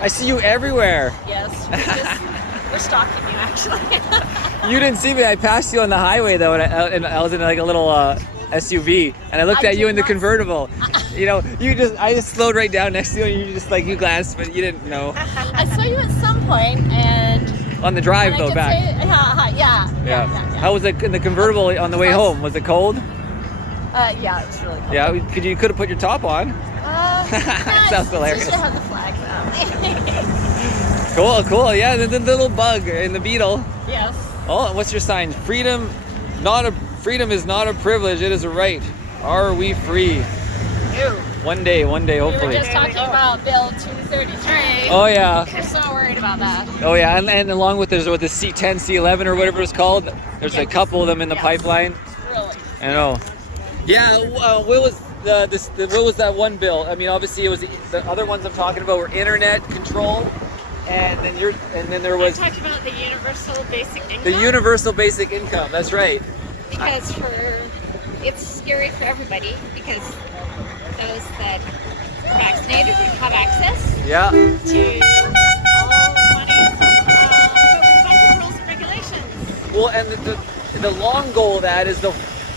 I see you everywhere. Yes, we're stalking you actually. You didn't see me. I passed you on the highway though, and I was in like a little SUV, and I looked at you in the convertible. You know, I just slowed right down next to you, and you glanced, but you didn't know. I saw you at some point, and on the drive though, back. Yeah. How was it in the convertible on the way home? Was it cold? Yeah, it's really cold. Yeah, you could have put your top on. Sounds hilarious. You should have the flag now. Cool. Yeah, the little bug in the Beetle. Yes. Oh, what's your sign? Freedom is not a privilege, it is a right. Are we free? Ew. One day, hopefully. We were just talking about Bill 233. Oh yeah. We're so worried about that. Oh yeah, and along with the C10, C11 or whatever it's called, there's a couple of them in the pipeline. Really? I know. Yeah. What was what was that one bill? I mean, obviously it was the other ones I'm talking about were internet control, and then there was. I talked about the universal basic income. The universal basic income. That's right. Because it's scary for everybody because those that are vaccinated have access to all the money, but with a bunch of rules and regulations. Well, and the long goal of that is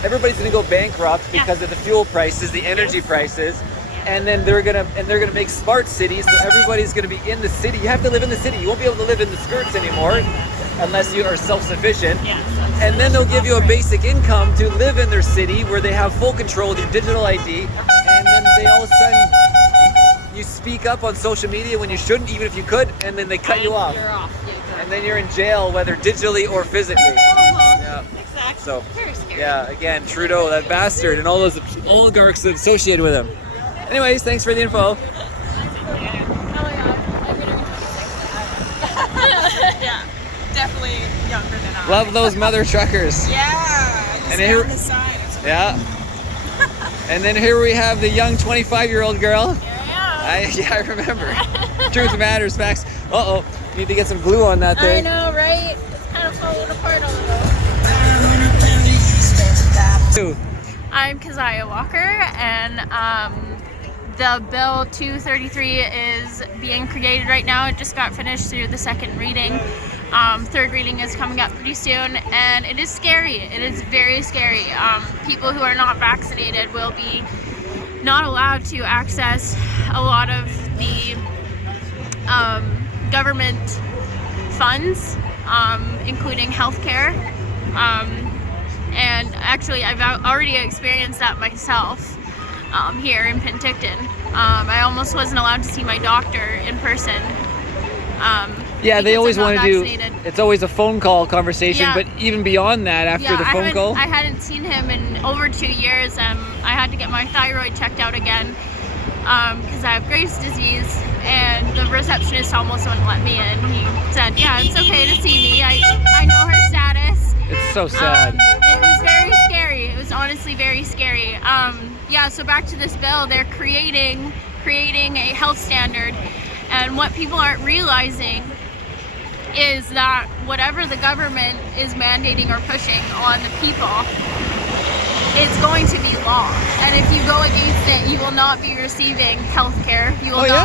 everybody's going to go bankrupt because of the fuel prices, the energy prices, and then they're gonna make smart cities, so everybody's going to be in the city. You have to live in the city. You won't be able to live in the skirts anymore unless you are self-sufficient. And then they'll give you a basic income to live in their city where they have full control of your digital ID, and then they all of a sudden you speak up on social media when you shouldn't, even if you could, and then they cut you off. You're off. And then you're in jail, whether digitally or physically. Yeah. Exactly. So, very scary. yeah, again, Trudeau, that bastard, and all those oligarchs associated with him. Anyways, thanks for the info. Yeah, definitely younger than I. Love those mother truckers. Yeah, And here, on the side. yeah. And then here we have the young 25-year-old girl. Yeah. I remember. Truth matters, facts. Uh-oh, need to get some glue on that thing. I know, right? It's kind of falling apart a little. I'm Keziah Walker, and the Bill 233 is being created right now. It just got finished through the second reading. Third reading is coming up pretty soon, and it is scary. It is very scary. People who are not vaccinated will be not allowed to access a lot of the government funds, including healthcare. And actually, I've already experienced that myself here in Penticton. I almost wasn't allowed to see my doctor in person. Yeah, they always want to do, it's always a phone call conversation, but even beyond that, after the phone call? I hadn't seen him in over 2 years. I had to get my thyroid checked out again because I have Graves' disease, and the receptionist almost wouldn't let me in. He said, yeah, it's okay to see me. I know her status. It's so sad. It was very scary. It was honestly very scary. Yeah, so back to this bill, they're creating a health standard, and what people aren't realizing is that whatever the government is mandating or pushing on the people, it's going to be law. And if you go against it, you will not be receiving health care.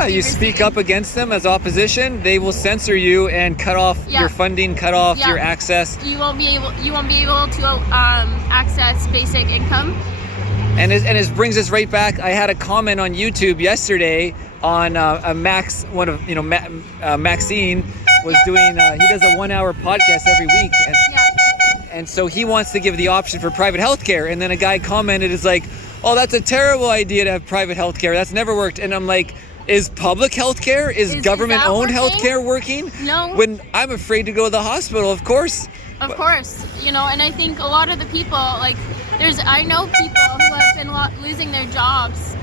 You speak up against them as opposition, they will censor you and cut off your funding, cut off your access. You won't be able to access basic income. And it brings us right back. I had a comment on YouTube yesterday on Maxine was doing. He does a 1-hour podcast every week, and so he wants to give the option for private healthcare. And then a guy commented, "Is like, oh, that's a terrible idea to have private healthcare. That's never worked." And I'm like, is public healthcare, is government-owned healthcare working? No. When I'm afraid to go to the hospital, of course. Of course, and I think a lot of the people, I know people who have been losing their jobs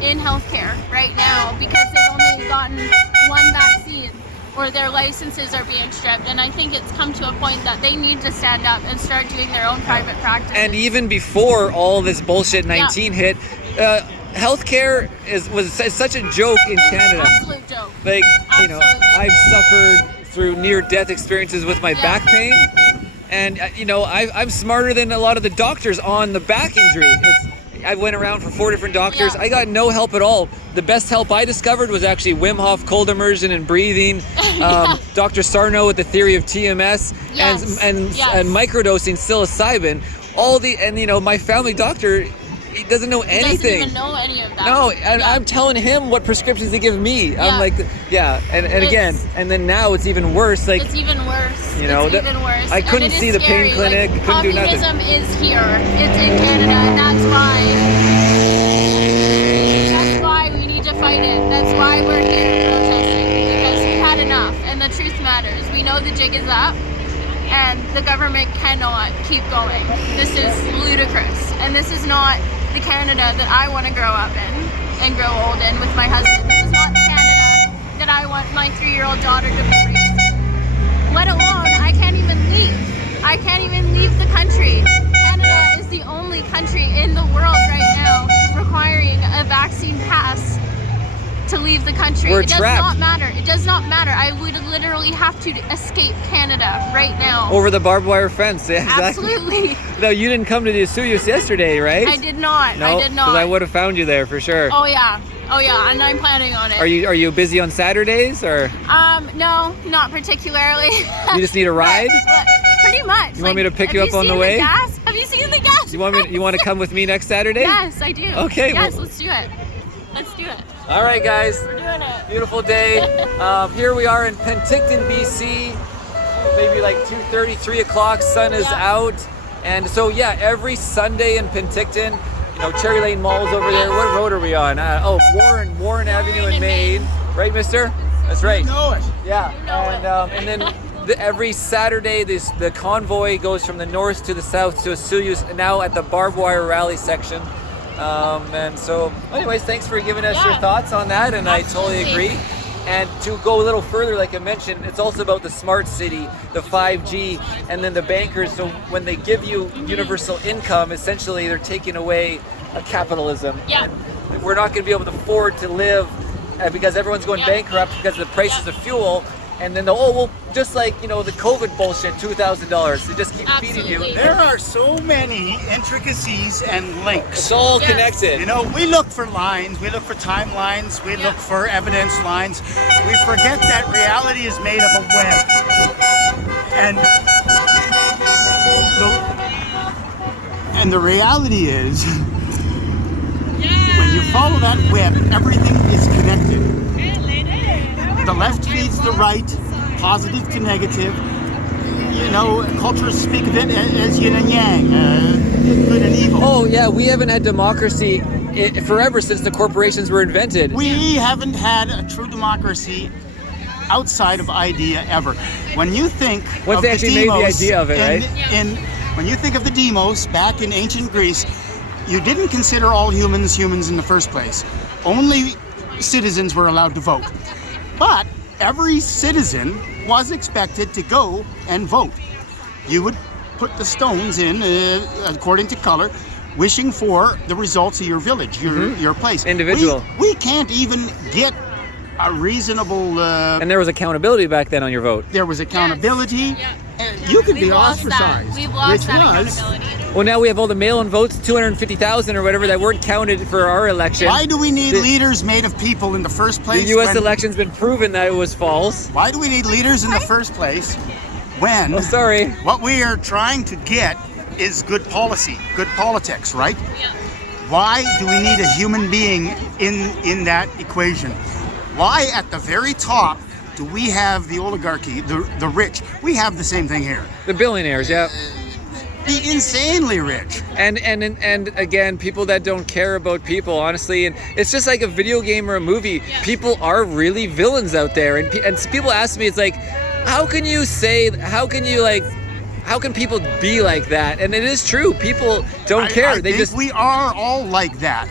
in healthcare right now because they've only gotten one vaccine or their licenses are being stripped. And I think it's come to a point that they need to stand up and start doing their own private practices. And even before all this bullshit 19 hit, healthcare was such a joke in Canada. Absolute joke. I've suffered through near-death experiences with my back pain. And I'm smarter than a lot of the doctors on the back injury. I went around for 4 different doctors. Yeah. I got no help at all. The best help I discovered was actually Wim Hof cold immersion and breathing. Dr. Sarno with the theory of TMS and microdosing psilocybin. My family doctor, he doesn't know anything. Doesn't even know any of that. No, and I'm telling him what prescriptions they give me. I'm like, and then now it's even worse. Like, it's even worse. You know, it's even worse. I couldn't see the pain clinic. Like, couldn't do nothing. communism is here. It's in Canada, and that's why we need to fight it. That's why we're here protesting, because we've had enough. And the truth matters. We know the jig is up, and the government cannot keep going. This is ludicrous, and this is not the Canada that I want to grow up in and grow old in with my husband. This is not the Canada that I want my 3-year-old daughter to be raised in. Let alone, I can't even leave. I can't even leave the country. Canada is the only country in the world right now requiring a vaccine pass to leave the country. We're it does trapped. not matter. It does not matter. I would literally have to escape Canada right now. Over the barbed wire fence. Yeah, exactly. Absolutely. No, you didn't come to the studios yesterday, right? I did not. No, I did not. because I would have found you there for sure. Oh yeah, and I'm planning on it. Are you busy on Saturdays or? No, not particularly. You just need a ride? But pretty much. You want me to pick you up on the way? Have you seen the gas? You want to come with me next Saturday? Yes, I do. Okay. Yes, let's do it. Let's do it. All right, guys. We're doing it. Beautiful day. Here we are in Penticton, BC. Maybe like 2:30, 3 o'clock. Sun is out. And so, every Sunday in Penticton, Cherry Lane Mall's over there. What road are we on? Warren Avenue in Maine. Right, mister? That's right. You know it. Yeah. And then every Saturday, the convoy goes from the north to the south to Osulius, now at the barbed wire rally section. And so, anyways, thanks for giving us your thoughts on that, and I totally agree. And to go a little further, like I mentioned, it's also about the smart city, the 5G, and then the bankers. So when they give you universal income, essentially they're taking away a capitalism. Yeah. And we're not going to be able to afford to live because everyone's going bankrupt because of the prices of fuel. And then just like, the COVID bullshit, $2,000. They just keep feeding you. There are so many intricacies and links. It's all connected. We look for lines, we look for timelines, we look for evidence lines. We forget that reality is made of a web. And the reality is, when you follow that web, everything is connected. The left feeds the right, positive to negative. Cultures speak of it as yin and yang, good and evil. Oh yeah, we haven't had democracy forever since the corporations were invented. We haven't had a true democracy outside of idea ever. When you think Once they actually made the idea of it, right? When you think of the demos back in ancient Greece, you didn't consider all humans in the first place. Only citizens were allowed to vote. But every citizen was expected to go and vote. You would put the stones in according to color, wishing for the results of your village, your place. Individual. We can't even get a reasonable... and there was accountability back then on your vote. There was accountability. You could be ostracized. We've lost that accountability. Well, now we have all the mail-in votes, 250,000 or whatever, that weren't counted for our election. Why do we need leaders made of people in the first place? The U.S. election's been proven that it was false. Why do we need leaders in the first place when what we are trying to get is good policy, good politics, right? Yeah. Why do we need a human being in that equation? Why at the very top do we have the oligarchy, the rich? We have the same thing here. The billionaires, yeah. The insanely rich. And again, people that don't care about people, honestly, and it's just like a video game or a movie. Yeah. People are really villains out there, and people ask me, it's like, how can people be like that? And it is true. People don't care. I think we are all like that.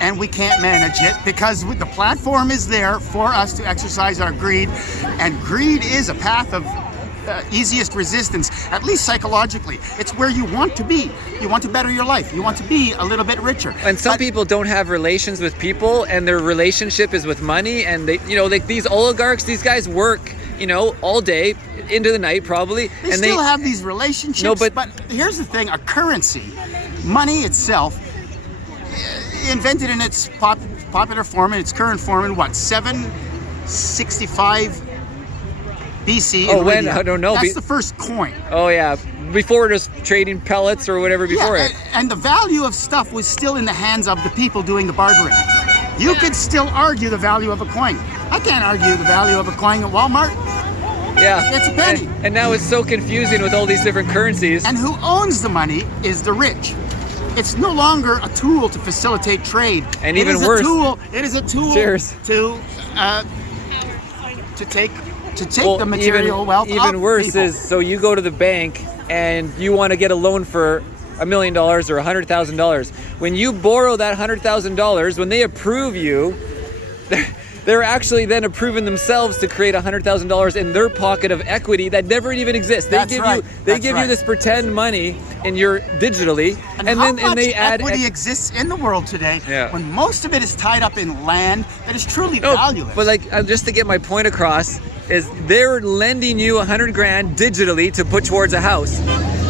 And we can't manage it because the platform is there for us to exercise our greed. And greed is a path of easiest resistance, at least psychologically. It's where you want to be. You want to better your life. You want to be a little bit richer. And some people don't have relations with people, and their relationship is with money. And they, like these oligarchs, these guys work, all day into the night probably. They still have these relationships. No, but here's the thing: a currency, money itself, invented in its popular form, in its current form, in what, 765 BC? Oh, in when? Lydia. I don't know. That's the first coin. Oh yeah, before just trading pellets or whatever before Yeah, it. and the value of stuff was still in the hands of the people doing the bartering. You could still argue the value of a coin. I can't argue the value of a coin at Walmart. Yeah. It's a penny. And now it's so confusing with all these different currencies. And who owns the money is the rich. It's no longer a tool to facilitate trade. And even worse. It is a tool Cheers. to take Well, the material wealth of even worse people. is, so you go to the bank and you want to get a loan for $1 million or $100,000. When you borrow that $100,000, when they approve you, they're actually then approving themselves to create $100,000 in their pocket of equity that never even exists. They That's give right. you That's right. this pretend money in your digitally, And and how then much and they add equity exists in the world today Yeah. when most of it is tied up in land that is truly No, valueless. but like just to get my point across is they're lending you $100 grand digitally to put towards a house.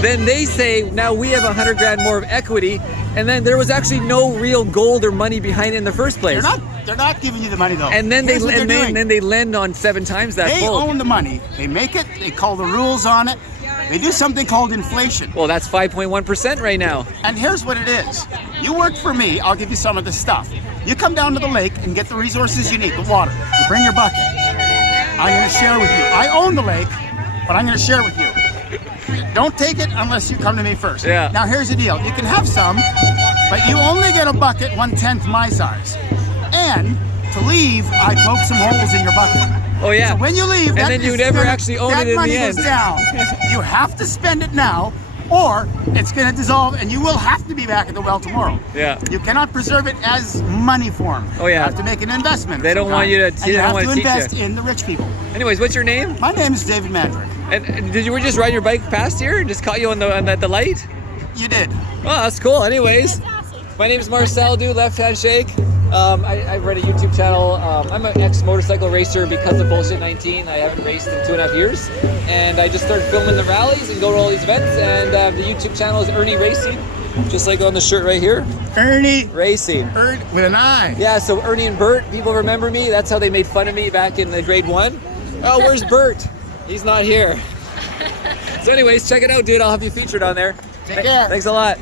Then they say now we have $100 grand more of equity, and then there was actually no real gold or money behind it in the first place. they're not giving you the money though. And then Here's what they're doing. and then they lend on 7 times that They full. own the money. They make it. They call the rules on it. They do something called inflation. Well, that's 5.1% right now. And here's what it is. You work for me, I'll give you some of the stuff. You come down to the lake and get the resources you need, the water. You bring your bucket. I'm going to share with you. I own the lake, but I'm going to share with you. Don't take it unless you come to me first. Yeah. Now here's the deal. You can have some, but you only get a bucket 1/10 my size. And to leave, I poke some holes in your bucket. Oh yeah. So when you leave, And that then you is never gonna- actually own that it in money the end. goes down. You have to spend it now, or it's going to dissolve, and you will have to be back at the well tomorrow. Yeah. You cannot preserve it as money form. Oh, yeah. You have to make an investment. of They some don't want kind. you to- And they you don't have want to to teach invest you. in the rich people. Anyways, what's your name? My name is David Mandrick. And did you were just riding your bike past here and just caught you on the light? You did. Oh, that's cool. Anyways, my name is Marcel, dude. Left hand shake. I run a YouTube channel. I'm an ex-motorcycle racer because of Bullshit 19. I haven't raced in 2.5 years, and I just started filming the rallies and going to all these events. And the YouTube channel is Irnieracing, just like on the shirt right here. Irnieracing with an I. Yeah, so Ernie and Bert, people remember me. That's how they made fun of me back in the grade 1. Oh, where's Bert? He's not here. So anyways, check it out, dude. I'll have you featured on there. Take care. Thanks a lot.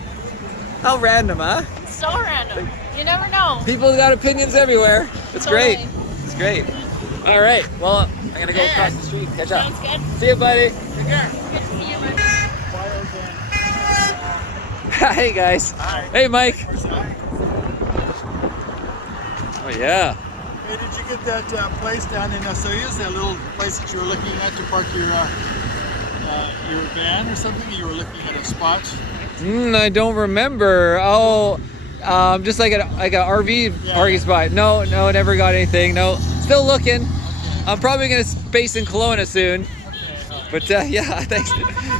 How random, huh? So random. You never know. People got opinions everywhere. It's Totally. great. It's great. All right. Well, I'm going to go across the street. Catch up. Sounds good. See you, buddy. Take care. Good to see you, man. Hey, guys. Hi. Hey, Mike. Oh, yeah. Hey, did you get that place down in Soyuz, that little place that you were looking at to park your van or something? You were looking at a spot. I don't remember. Oh, just like an RV parking spot. No, never got anything. No, still looking. I'm probably gonna space in Kelowna soon. But yeah, thanks.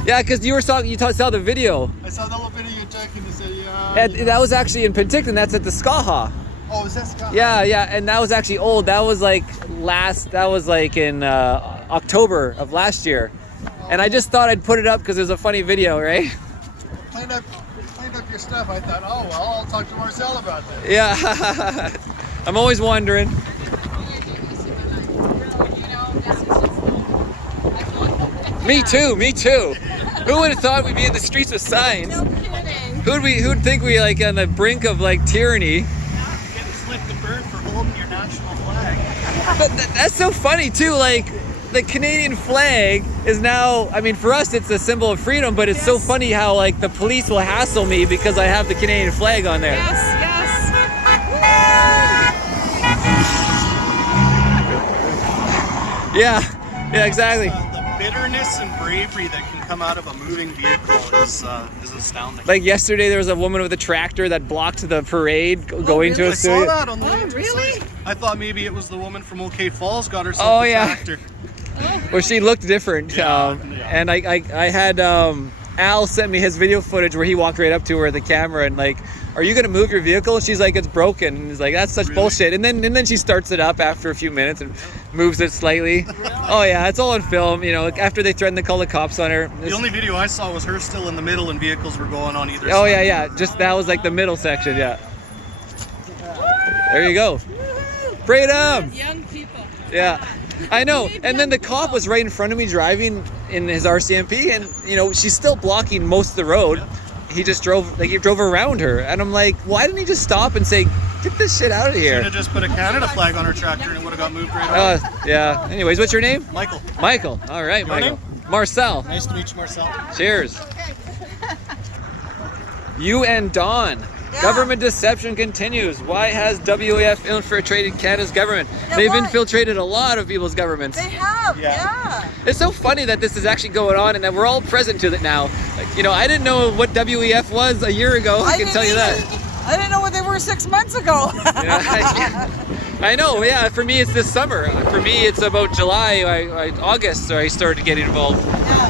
Yeah, because you saw the video. I saw the little video you took and you said, yeah. And that was actually in Penticton. That's at the Skaha. Oh, is that Scott? Yeah, and that was actually old. That was like in October of last year. And I just thought I'd put it up because it was a funny video, right? Cleaned up your stuff. I thought, oh, well, I'll talk to Marcel about that. Yeah. I'm always wondering. Me too. Who would have thought we'd be in the streets with signs? No kidding. Who'd think we like on the brink of like tyranny? You get to slip the bird for holding your national flag. But that's so funny too. Like the Canadian flag is now. I mean, for us, it's a symbol of freedom. But it's so funny how like the police will hassle me because I have the Canadian flag on there. Yes. Yeah, exactly. The bitterness and bravery that can come out of a moving vehicle is astounding. Like yesterday, there was a woman with a tractor that blocked the parade going to I a saw studio. that on the way to the really? site. I thought maybe it was the woman from OK Falls got herself Oh, a yeah. tractor. Well, she looked different. Yeah. And I had Al sent me his video footage where he walked right up to her with the camera and like, are you gonna move your vehicle? And she's like, it's broken. And he's like, that's such bullshit. And then she starts it up after a few minutes and moves it slightly. Oh yeah, it's all on film. You know, after they threatened to call the cops on her. The only video I saw was her still in the middle and vehicles were going on either Oh side. yeah. Just that was like the middle section. Yeah. There you go. Freedom! Young people. Yeah, I know. And then the cop was right in front of me driving in his RCMP, and you know, she's still blocking most of the road. He just drove, like he drove around her, and I'm like, why didn't he just stop and say, get this shit out of Should here? have just put a Canada flag on her tractor and it would have got moved right away. Yeah. Anyways, what's your name? Michael. Michael. All right, Your Michael. name? Marcel. Nice to meet you, Marcel. Cheers. You and Don. Government deception continues. Why has WAF infiltrated Canada's government? They've infiltrated a lot of people's governments. They have, yeah. It's so funny that this is actually going on and that we're all present to it now. Like, you know, I didn't know what WEF was a year ago. I can tell you that. I didn't know what they were 6 months ago. I know, yeah. For me, it's this summer. For me, it's about July, August, so I started getting involved.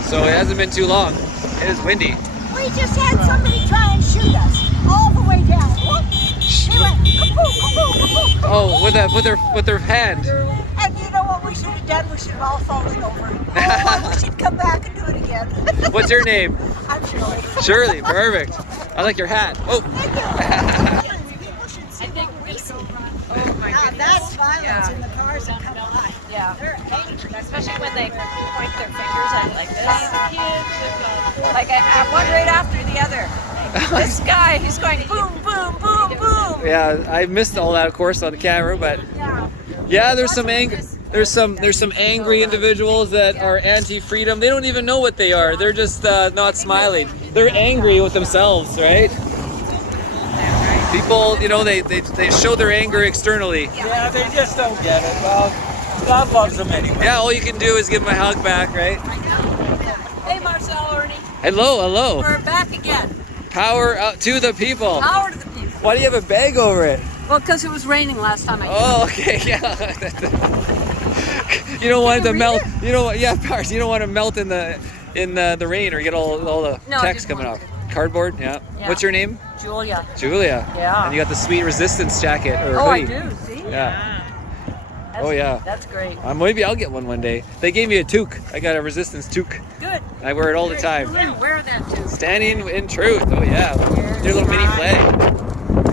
So it hasn't been too long. It is windy. We just had somebody try and shoot us all the way down. Whoop. They went kapoo, kapoo, kapoo, kapoo. Oh, with their hand. And you know what we should have done? We should have all fallen over. Oh, we should come back and do it again. What's your name? I'm Shirley. Shirley, perfect. I like your hat. Oh. Oh my goodness. That's violence in the cars that come by. Yeah. Especially when they point their fingers at like this. Like one right after the other. This guy, he's going boom, boom, boom, boom. Yeah, I missed all that, of course, on the camera, but yeah, there's some angry individuals that are anti-freedom. They don't even know what they are. They're just not smiling. They're angry with themselves, right? People, you know, they show their anger externally. Yeah, they just don't get it. Well, God loves them anyway. Yeah, all you can do is give them a hug back, right? Hey, Marcel Irnie. Hello, hello. We're back again. Power out to the people. Power to the people. Why do you have a bag over it? Well, because it was raining last time I came. Oh, okay, yeah. You don't want it to melt. You don't. Yeah, of course. You don't want to melt in the rain or get all the text coming off. Cardboard. Yeah. What's your name? Julia. Julia. Yeah. And you got the sweet resistance jacket or Oh, I hoodie. do. See? Yeah. That's, Oh yeah. That's great. Maybe I'll get one day. They gave me a toque. I got a resistance toque. Good. I wear it all the time. Yeah, wear that too. Standing in truth. Oh yeah. Their little mini flag.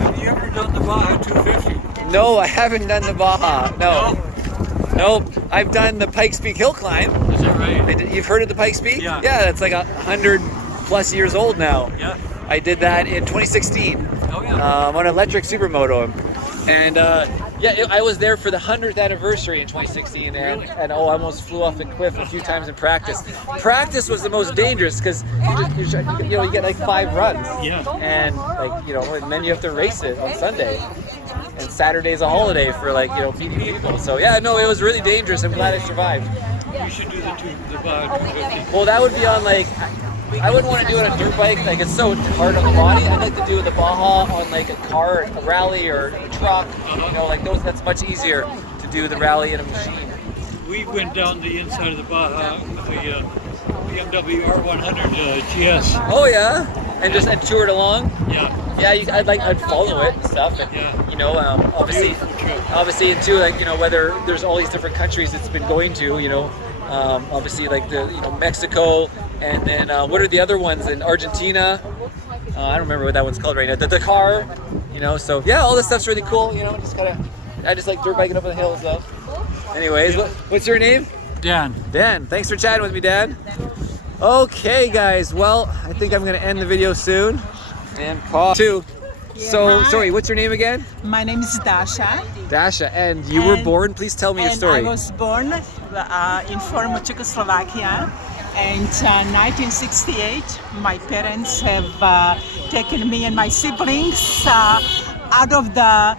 Have you ever done the Baja 250? No, I haven't done the Baja. No. Nope. I've done the Pikes Peak hill climb. Is that right? You've heard of the Pikes Peak? Yeah. Yeah, that's like 100+ years old now. Yeah. I did that in 2016. Oh yeah. On an electric supermoto. And I was there for the 100th anniversary in 2016, and I almost flew off the cliff a few times in practice. Practice was the most dangerous because you get like 5 runs, and and then you have to race it on Sunday, and Saturday's a holiday for feeding people. So yeah, no, it was really dangerous. I'm glad I survived. You should do the Baja 250. Well, that would be on I wouldn't want to do it on a dirt bike, it's so hard on the body. I'd like to do the Baja on a car, a rally, or a truck. Those. That's much easier to do the rally in a machine. We went down the inside of the Baja with the BMW R100 GS. Oh yeah, and toured along. Yeah. Yeah, I'd follow it and stuff. And, obviously, and too, whether there's all these different countries it's been going to, obviously Mexico, and then what are the other ones in Argentina? I don't remember what that one's called right now. The Dakar, so yeah, all this stuff's really cool. I just like dirt biking up on the hills though. Anyways, what's your name? Dan. Dan, thanks for chatting with me, Dan. Okay, guys, well, I think I'm gonna end the video soon. And Paul too. So, sorry, what's your name again? My name is Dasha. Dasha, and you were born? Please tell me your story. I was born in former Czechoslovakia. And 1968, my parents have taken me and my siblings out of the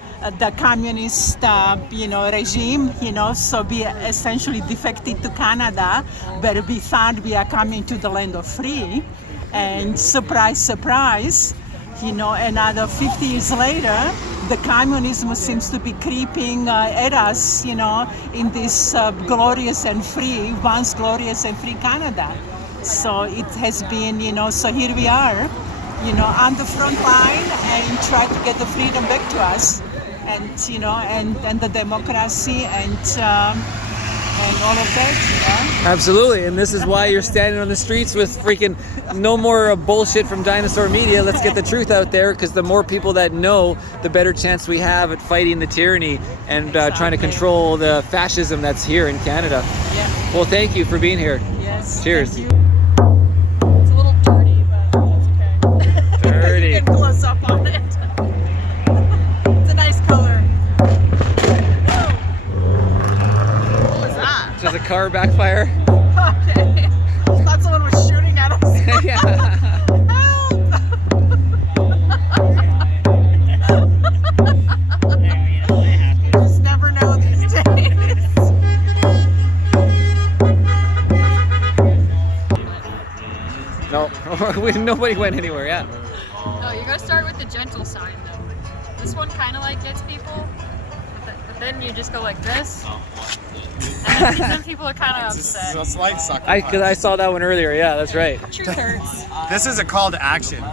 communist, regime, so we essentially defected to Canada, but we thought we are coming to the land of free. And surprise, surprise, another 50 years later, the communism seems to be creeping at us, in this glorious and free, once glorious and free Canada. So it has been, so here we are, on the front line and try to get the freedom back to us, and, and the democracy, and and all of that. Absolutely, and this is why you're standing on the streets with freaking no more bullshit from dinosaur media. Let's get the truth out there, because the more people that know, the better chance we have at fighting the tyranny and trying to control the fascism that's here in Canada. Yeah. Well, thank you for being here. Yes. Cheers. Thank you. It's a little dirty, but that's okay. Dirty. You can close up on it. It's a nice color. Whoa. What was that? Just a car backfire. Okay. I thought someone was shooting at us. Yeah. Help! You just never know these days. No, nobody went anywhere. Yeah. No, you gotta start with the gentle sign though. This one kind of like gets people, but then you just go like this, and then people are kind of upset. It's like sucker. Because I saw that one earlier. Yeah, that's right. Truth hurts. This is a call to action,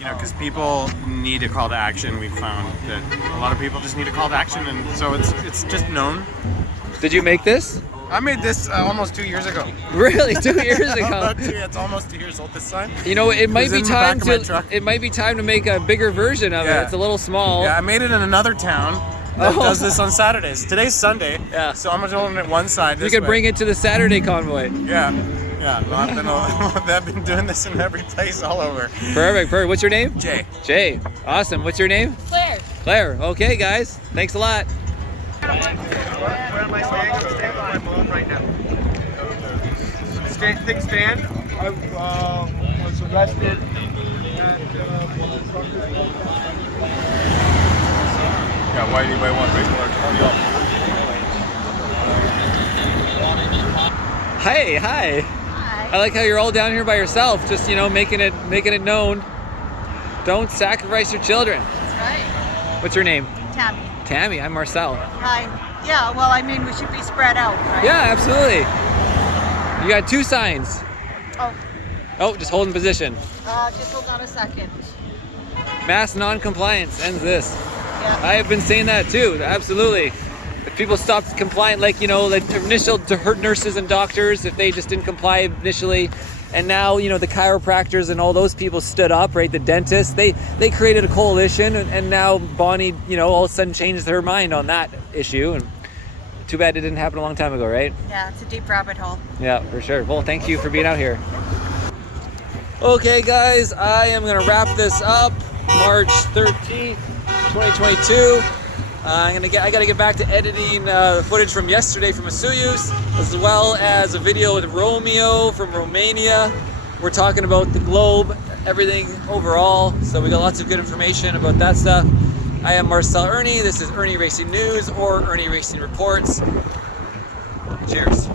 you know, because people need a call to action. We've found that a lot of people just need a call to action, and so it's just known. Did you make this? I made this almost 2 years ago. Really, 2 years ago? About it's almost 2 years old this time. You know, it might was be in the time back of my to. truck. It might be time to make a bigger version of it. Yeah. It's a little small. Yeah, I made it in another town that Oh. does this on Saturdays. Today's Sunday, Yeah. so I'm just holding it one side. You could bring it to the Saturday convoy. Yeah, yeah. No, I've been doing this in every place all over. Perfect. What's your name? Jay. Jay. Awesome. What's your name? Claire. Claire. Okay, guys. Thanks a lot. Where am I staying? I'm staying with my mom right now. Things stand. I was arrested Yeah, why anybody want Hey, hi. Hi. I like how you're all down here by yourself, just making it known. Don't sacrifice your children. That's right. What's your name? Tammy. Tammy. I'm Marcel. Hi. Yeah, well, I mean, we should be spread out, right? Yeah, absolutely. You got 2 signs. Oh, Oh, just holding position. just hold on a second. Mass non-compliance ends this. Yeah. I have been saying that too, absolutely. If people stopped complying, like initial to hurt nurses and doctors, if they just didn't comply initially, and now the chiropractors and all those people stood up, right? The dentists, they created a coalition, and now Bonnie, all of a sudden changed her mind on that issue. And too bad it didn't happen a long time ago, right? Yeah, it's a deep rabbit hole. Yeah, for sure. Well, thank you for being out here. Okay, guys, I am gonna wrap this up. March 13th, 2022. I gotta get back to editing the footage from yesterday from Asuyus, as well as a video with Romeo from Romania. We're talking about the globe, everything overall. So we got lots of good information about that stuff. I am Marcel Irnie. This is Irnieracing News or Irnieracing Reports. Cheers.